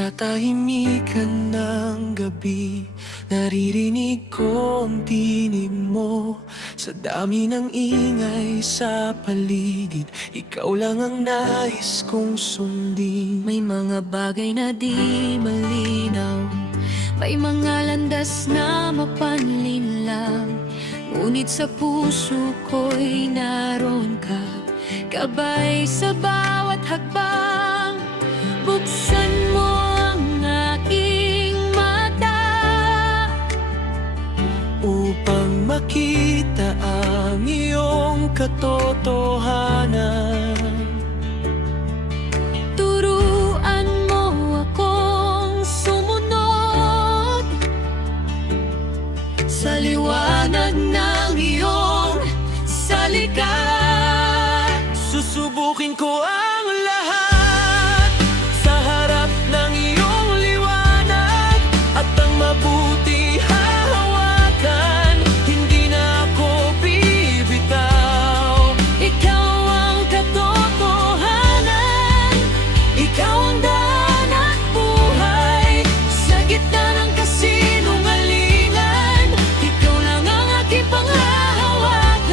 katahimikan ng gabi, naririnig ko ang tinig mo. Sa dami ng ingay sa paligid, ikaw lang ang nais kong sundin. May mga bagay na di malinaw, may mga landas na mapanlin lang. Ngunit sa puso ko'y naroon ka, gabay sa bawat hakbang. Buksan mo ang aking mata upang makita ang iyong katotohanan. Turuan mo akong sumunod sa liwanag ng iyong salita. Susubukin ko ang lahat sa harap ng iyong liwanag, at ang mabuti hahawakan. Hindi na ako bibitaw. Ikaw ang katotohanan, ikaw ang daan at buhay. Sa gitna ng kasinungalingan, ikaw lang ang aking panghahawakan.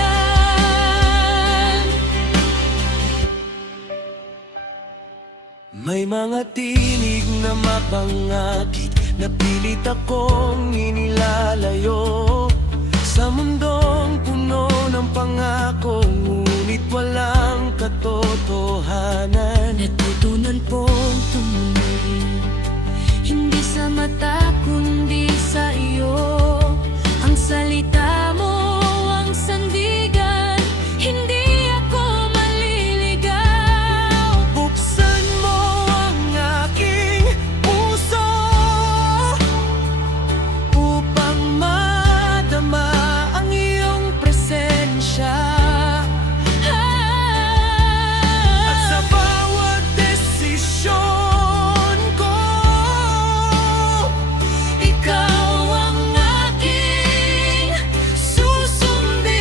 May mga tinig na mapangakit, na pilit akong inilalayo sa mundong puno ng pangako, ngunit walang katotohanan. Natutunan pong tumuloy, hindi sa mata kundi sa iyo. Ang salita mo ang sandigan, hindi ako maliligaw. Buksan mo ang aking puso upang madama ang iyong presensya. At sa bawat desisyon ko, Ikaw ang aking susundin.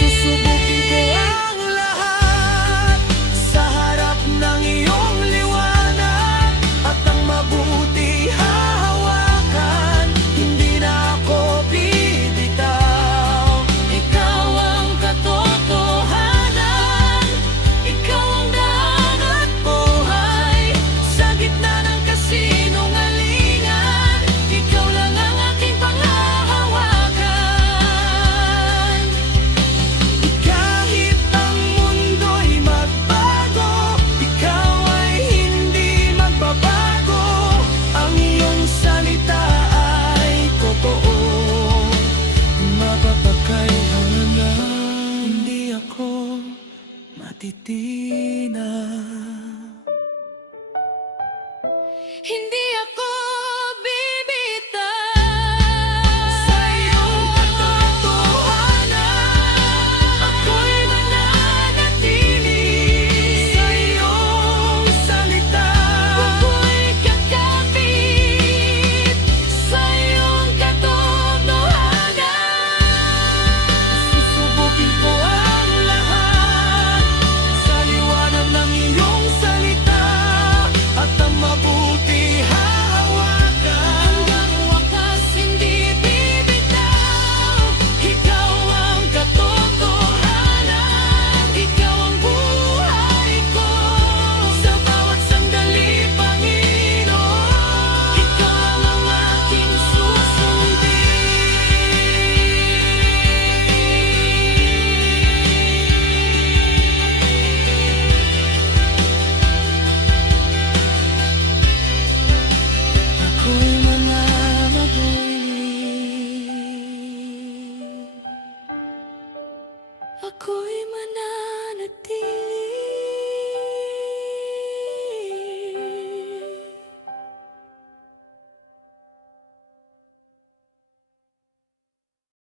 susubukin ko ang lahat sa harap ng iyong liwanag, at ang mabuti hahawakan. Hindi na ako bibitaw. Ikaw ang katotohanan, ikaw ang daan at buhay. Sa gitna ng kasinungalingan, ikaw lang ang aking panghahawakan. Kahit ang mundo'y magbago, ikaw ay hindi magbabago. Ang iyong salita ay totoo, mapapakailangan. Hindi ako matitinag. Hindi ako bibitaw Sa iyong katotohanan, ako'y mananatili. Sa iyong salita, ako'y kakapit sa iyong katotohanan. susubukin ko ang lahat sa liwanag ng iyong salita, at ang mabuti hahawakan. Hanggang wakas hindi bibitaw. Ikaw ang katotohanan, ikaw ang buhay ko. Sa bawat sandali, Panginoon, Ikaw ang aking ako'y Ako'y mananatili.